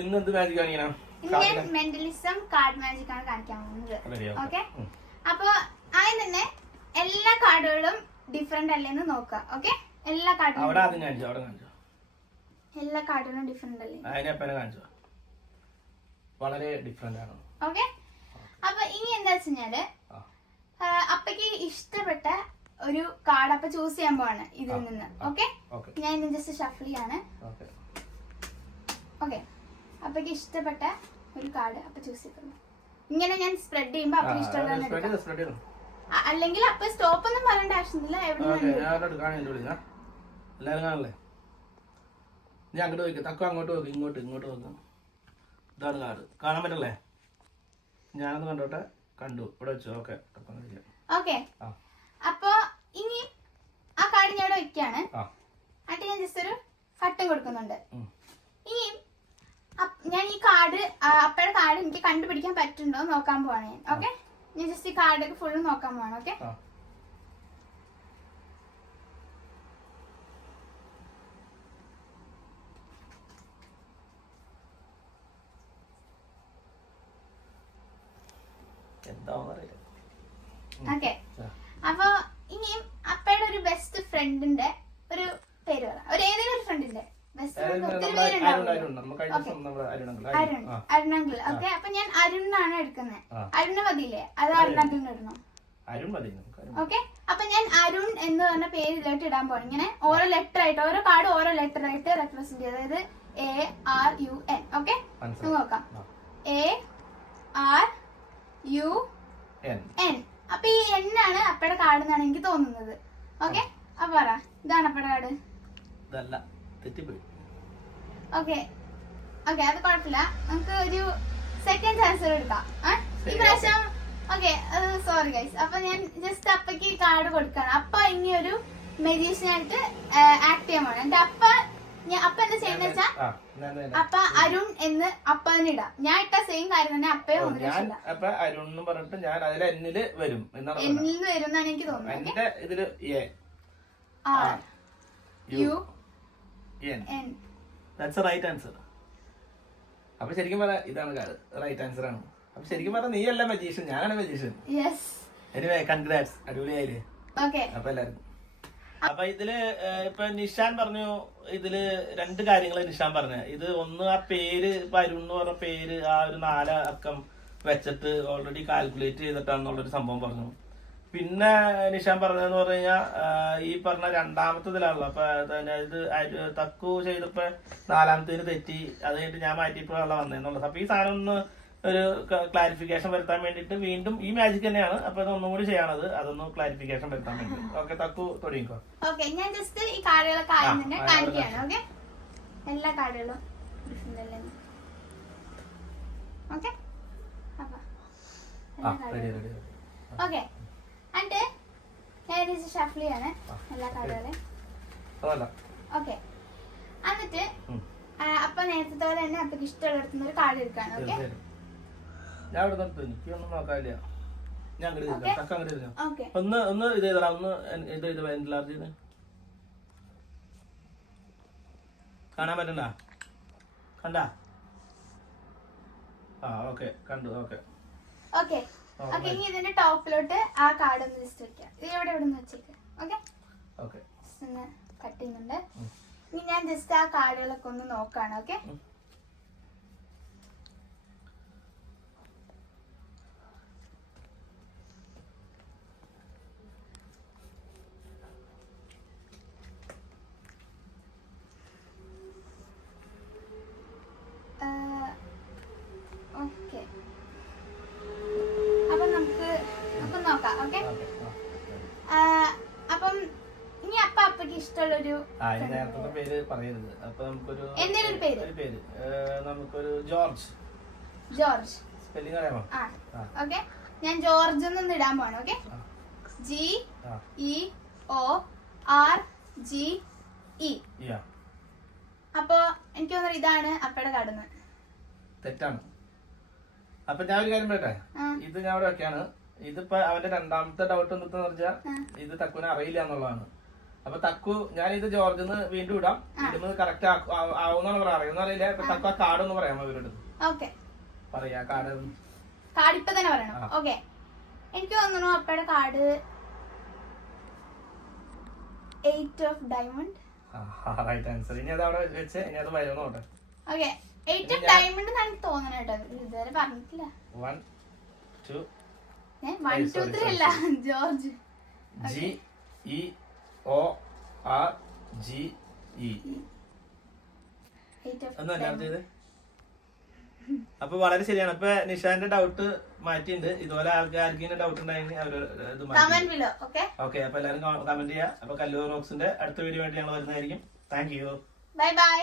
ഇന്ന് എന്ത് മാജിക് കാണിക്കണം? ഞാൻ മെന്റലിസം കാർഡ് മാജിക് ആണ് കാണിക്കാൻ പോകുന്നത്. ഓക്കെ, അപ്പൊ ആദ്യം തന്നെ എല്ലാ കാർഡുകളും ഡിഫറെന്റ് അല്ലേന്ന് നോക്കാം. ഓക്കെ, എല്ലാ കാർഡുകളും എല്ലാ കാർഡുകളും ഡിഫറെന്റ് അല്ലേ? വളരെ ഡിഫറെന്റ് ആണ്. ഓക്കെ, അപ്പൊ ഇനി എന്താ വെച്ചാല് അപ്പക്ക് ഇഷ്ടപ്പെട്ട ഒരു കാർഡ് അപ്പൊ ചൂസ് ചെയ്യാൻ പോവാണ് ഇതിൽ നിന്ന്. ഓക്കെ, ഞാൻ ജസ്റ്റ് ഷഫിൾ ചെയ്യാണ്. ഓക്കെ, അപ്പക്ക് ഇഷ്ടപ്പെട്ട ഒരു കാർഡ് അപ്പൊ ചൂസ് ചെയ്തു. ഇങ്ങനെ ഞാൻ സ്പ്രെഡ് ചെയ്യുമ്പോ അപ്പക്ക് ഇഷ്ടമുള്ള, അല്ലെങ്കിൽ അപ്പൊ സ്റ്റോപ്പ് ഒന്നും പറയേണ്ട ആവശ്യമില്ല. എല്ലാരും കാണല്ലേ? ഞാൻ അങ്ങോട്ട് നോക്കി, തക്ക അങ്ങോട്ട് നോക്കി, ഇങ്ങോട്ട് നോക്കാം. ഇതാണ് കാർഡ്, കാണാൻ പറ്റല്ലേ? ഞാനൊന്ന് കണ്ടോട്ടെ. കണ്ടു, ഇവിടെ വെച്ചു. ഓക്കെ, അപ്പൊ ഇനി ആ കാർഡ് ഞാൻ ഇവിടെ വെക്കാണ്. എന്നിട്ട് ഞാൻ ജസ്റ്റ് ഒരു കട്ടം കൊടുക്കുന്നുണ്ട്. ഇനി ഞാൻ ഈ കാർഡ് അപ്പയുടെ കാർഡ് എനിക്ക് കണ്ടുപിടിക്കാൻ പറ്റുന്നുണ്ടോ നോക്കാൻ പോവാണ് ഞാൻ. ഓക്കെ, ഞാൻ ജസ്റ്റ് ഈ കാർഡ് ഫുള്ള് നോക്കാൻ പോവാണ്. ഓക്കെ, ഓക്കെ, അപ്പൊ ഇനിയും അപ്പയുടെ ഒരു ബെസ്റ്റ് ഫ്രണ്ടിന്റെ ഒരു പേര് പറ. ഒരു ഏതെങ്കിലും ഒരു ഫ്രണ്ടിന്റെ ബെസ്റ്റ് ഫ്രണ്ട്. ഒത്തിരി പേരുണ്ടാവും. അരുണങ്കിൾ. ഓക്കെ, അപ്പൊ ഞാൻ അരുണാണ് എടുക്കുന്നത്. അരുണ് മതിയില്ലേ? അത് അരുണങ്കിളിന് ഇടണം. ഓക്കെ, അപ്പൊ ഞാൻ അരുൺ എന്ന് പറഞ്ഞ പേര് ഇതിലോട്ട് ഇടാൻ പോകണം. ഇങ്ങനെ ഓരോ ലെറ്റർ ആയിട്ട്, ഓരോ കാർഡ് ഓരോ ലെറ്റർ ആയിട്ട് റെപ്രസെന്റ് ചെയ്ത്, അതായത് ARUN. ഓക്കെ, നോക്കാം. ARUN. അപ്പൊ ഈ ആണ് അപ്പയുടെ കാർഡ് എന്നാണ് എനിക്ക് തോന്നുന്നത്. ഓക്കെ, അപ്പൊ പറ, ഇതാണ് അപ്പയുടെ കാർഡ്. ഓക്കെ, ഓക്കെ, അത് കുഴപ്പമില്ല. നമുക്ക് ഒരു സെക്കൻഡ് ചാൻസ് എടുക്കാം ഈ പ്രാവശ്യം. Okay, sorry guys. അപ്പൊ ഞാൻ ജസ്റ്റ് അപ്പക്ക് ഈ കാർഡ് കൊടുക്കാണ്. അപ്പ ഇനി ഒരു മെജീഷ്യനായിട്ട് ആക്ട് ചെയ്യാൻ പോകണം. എന്റെ അപ്പ എന്താ ചെയ്യുന്ന വെച്ചാ അപ്പ അരുൺ എന്ന് അപ്പ തന്നെ ഇടാം. ഞാൻ ഇട്ട സെയിം കാര്യം തന്നെ അപ്പയും പറഞ്ഞിട്ട് ഞാൻ അതിൽ എന്നിൽ വരും എന്നാണ് എനിക്ക് തോന്നുന്നത്. Right answer. അപ്പൊ ശരിക്കും പറയാ ഇതാണ് കാർഡ്, റൈറ്റ് ആൻസർ ആണ്. അപ്പൊ ശരിക്കും പറഞ്ഞാൽ നീ അല്ല മജീഷ്യൻ, ഞാനാണ് മജീഷ്യൻ. Anyway congrats, അടിപൊളിയായില്ലേ? അപ്പൊ എല്ലാവർക്കും. അപ്പൊ ഇതില് ഇപ്പൊ നിഷാൻ പറഞ്ഞു, ഇതില് രണ്ട് കാര്യങ്ങൾ നിഷാൻ പറഞ്ഞു. ഇത് ഒന്ന് ആ പേര്, ഇപ്പൊ അരുൺ എന്ന് പറഞ്ഞ പേര് ആ ഒരു 4 അക്കം വെച്ചിട്ട് ഓൾറെഡി കാൽക്കുലേറ്റ് ചെയ്തിട്ടാണെന്നുള്ളൊരു സംഭവം പറഞ്ഞു. പിന്നെ നിഷാൻ പറഞ്ഞതെന്ന് പറഞ്ഞു കഴിഞ്ഞാൽ ഈ പറഞ്ഞ രണ്ടാമത്തതിലാണല്ലോ. അപ്പൊ ഇത് തക്കു ചെയ്തപ്പോ 4ാമത്തേന് തെറ്റി, അത് കഴിഞ്ഞിട്ട് ഞാൻ മാറ്റിയപ്പോഴാണല്ലോ വന്നതെന്നുള്ളത്. അപ്പൊ ഈ സാധനം ഒന്ന് ഒരു ക്ലാരിഫിക്കേഷൻ വരുത്താൻ വേണ്ടിട്ട് വീണ്ടും ഈ മാജിക് തന്നെയാണ്. അപ്പൊ ഇതൊന്നും കൂടി ചെയ്യാണത്, അതൊന്ന് ക്ലാരിഫിക്കേഷൻ വരുത്താൻ വേണ്ടി. ഓക്കെ, തക്കു തുടങ്ങിക്കോ. ഓക്കെ, ഞാൻ ജസ്റ്റ് ഈ കാർഡുകളൊക്കെ ആദ്യം തന്നെ കാണിക്കുകയാണ്. ഓക്കെ, എല്ലാ കാർഡുകളും ഓക്കെ. ഓക്കെ, എന്നിട്ട് ഞാൻ ഷഫിൾ ചെയ്യാണ് എല്ലാ കാർഡുകളെയും. ഓക്കെ, എന്നിട്ട് അപ്പൊ നേരത്തെ പോലെ തന്നെ അപ്പക്ക് ഇഷ്ടമുള്ളിടത്തുനിന്ന് ഒരു കാർഡ് എടുക്കാണ്. ഓക്കെ, ഞാൻ ഇവിടെ നിർത്തും, എനിക്കൊന്നും നോക്കാനില്ല. ഞാൻ ഒന്ന് ഇത് ചെയ്തടാ, ഒന്ന് ഇത് എൻലാർജ് ചെയ്ത് കാണാൻ പറ്റണ്ട? കണ്ടാ? ഓക്കെ, കണ്ടു. Okay, okay, okay. ഇനി ഇതിന്റെ ടോപ്പിലോട്ട് ആ കാർഡ് ഒന്ന് ജസ്റ്റ് വെക്കാം. ഇത് എവിടെ ഒന്ന് വെച്ചേക്ക്. ഓക്കെ, ഓക്കെ, ഒന്ന് കട്ട് ചെയ്യുന്നുണ്ട്. ഇനി ഞാൻ ജസ്റ്റ് ആ കാർഡുകളൊക്കെ ഒന്ന് നോക്കാണ്. ഓക്കെ, ഓക്കെ, അപ്പൊ നമുക്ക് നോക്കാം. ഓക്കെ, അപ്പം ഇനി അപ്പക്ക് ഇഷ്ടമുള്ളൊരു നേരത്തെ പേര് പറയരുത്. അപ്പൊ നമുക്കൊരു എന്തെങ്കിലും പേര് നമുക്കൊരു ജോർജ് സ്പെല്ലിംഗ് അറിയാമോ? ഓക്കെ, ഞാൻ ജോർജ് എന്നൊന്ന് ഇടാൻ പോവാണ്. Okay, GEORGE. അപ്പൊ എനിക്ക് തോന്നുന്നു ഇതാണ് അപ്പയുടെ കടന്ന്. തെറ്റാണ്. അപ്പൊ ഞാൻ ഒരു കാര്യം പറയട്ടെ, ഇത് ഞാൻ ഇവിടെ വെക്കാണ്. ഇതിപ്പോ അവന്റെ രണ്ടാമത്തെ ഡൗട്ട് എന്താന്ന് പറഞ്ഞാൽ ഇത് തക്കുവിനെ അറിയില്ല എന്നുള്ളതാണ്. അപ്പൊ തക്കു ഞാനിത് ജോർജിന്ന് വീണ്ടും ഇടാം. ഇടുന്നത് കറക്റ്റ് ആവുന്നാണ് പറയാ, അറിയുന്ന അറിയില്ല. ഇപ്പൊ തക്കു ആ കാർഡ് ഒന്ന് പറയാമോ ഇവരോട്? പറയാ കാർഡ് ഇപ്പൊ തന്നെ പറയണം. ഓക്കെ, എനിക്ക് തോന്നുന്നു അപ്പയുടെ card 8 of diamond. Right answer. ഇനി അത് അവിടെ വെച്ച് ഇനി അത് വരുമെന്ന് നോട്ടെ. ഓക്കെ, 8 ഓഫ് ഡയമണ്ട് എനിക്ക് തോന്നുന്നു കേട്ടോ, ഇതുവരെ പറഞ്ഞിട്ടില്ല. 1 2 1 2 3 അല്ല, ജോർജ്. GEORGE. അപ്പൊ വളരെ ശരിയാണ്. ഇപ്പൊ നിഷാന്റെ ഡൗട്ട് മാറ്റിണ്ട്. ഇതുപോലെ ആർക്കെങ്കിലും ഡൗട്ട് ഉണ്ടെങ്കിൽ അവര് ഇത് മാറ്റി. ഓക്കെ, അപ്പൊ എല്ലാവരും കമന്റ് ചെയ്യാം. അപ്പൊ കല്ലൂർ റോക്സിന്റെ അടുത്ത വീഡിയോ ആയിട്ട് ഞങ്ങൾ വരുന്നതായിരിക്കും. Thank you. Bye bye.